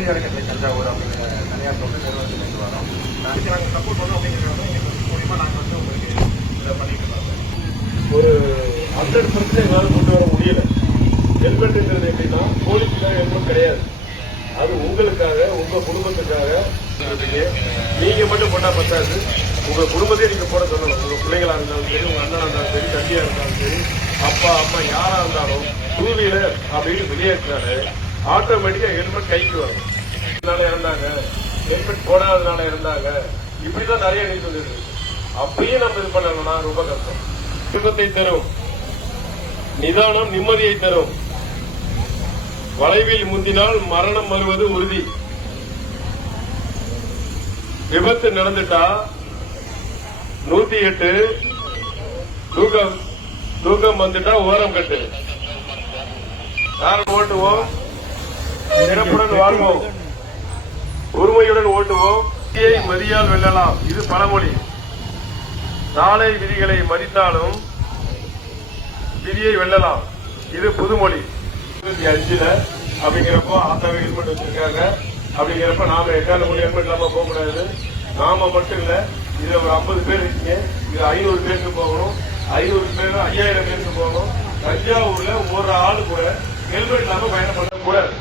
ஜோதி அறக்கட்டளை தஞ்சாவூர் அப்படிங்கிற தனியார் தொண்டு நிறுவனத்திலிருந்து வரோம். அதுக்கு நாங்கள் சப்போர்ட் பண்ணோம் அப்படிங்கிறத எங்கள் மூலியமா நாங்கள் வந்து உங்களுக்கு இதை பண்ணிட்டு இருக்கோம். ஒரு 100% எங்களால் கொண்டு வர முடியல. ஹெல்மெட்ங்கிறது எப்படின்னா போலீஸுக்காக ஹெல்மெட் கிடையாது, அது உங்களுக்காக உங்க குடும்பத்துக்காக. நீங்க மட்டும் போட்டா பத்தாது, உங்க குடும்பத்தையே நீங்க போட சொல்லணும். உங்க பிள்ளைகளா இருந்தாலும் சரி, உங்க அண்ணனா இருந்தாலும் சரி, தம்பியா இருந்தாலும் சரி, அப்பா அம்மா யாரா இருந்தாலும் 2 வீலர் அப்படின்னு வெளியேற்றாரு ஆட்டோமேட்டிக்கா ஹெல்மெட் கைக்கு வரும். இதனால இறந்தாங்க, ஹெல்மெட் போடாததுனால இறந்தாங்க, இப்படிதான் நிறைய நியூஸ் வந்துருக்கு. அப்பயும் நம்ம இது பண்ணணும்னா ரொம்ப கஷ்டம். சுகத்தை தரும், நிதானம் நிம்மதியை தரும். வளைவில் முந்தினால் மரணம் வருவது உறுதி. விபத்து நடந்துட்டா 108 தூக்கம் வந்துட்டா ஓரம் கட்டு. யாரும் ஓட்டுவோம், சிறப்புடன் வாழ்வோம், உரிமையுடன் ஓட்டுவோம். விதியை மதியால் வெல்லலாம், இது பழமொழி. சாலை விதிகளை மதித்தாலும் விதியை வெல்லலாம், இது புதுமொழி. 25 அப்படிங்கிறப்போ ஆட்டோவே ஹெல்மெட் வச்சிருக்காங்க. அப்படிங்கிறப்ப நாம எட்டால கூட ஹெல்மெட் இல்லாம போக கூடாது. நாம மட்டும் இல்ல, இதுல ஒரு 50 பேர் இருக்கீங்க, இது 500 பேருக்கு போகணும், 500 பேர் 5000 பேருக்கு போகணும். தஞ்சாவூர்ல ஒரு ஆளு கூட ஹெல்மெட் இல்லாம பயணம் பண்ண கூடாது.